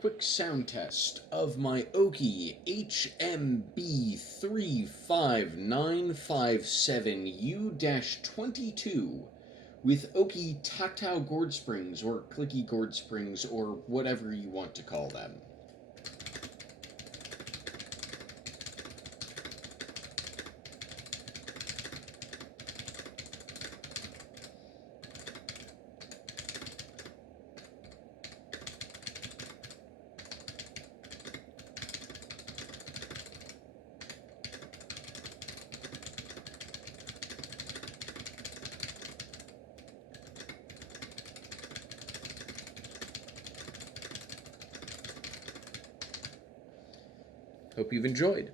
quick sound test of my Oki HMB 35957U-22 with Oki tactile gourd springs, or clicky gourd springs, or whatever you want to call them. Hope you've enjoyed.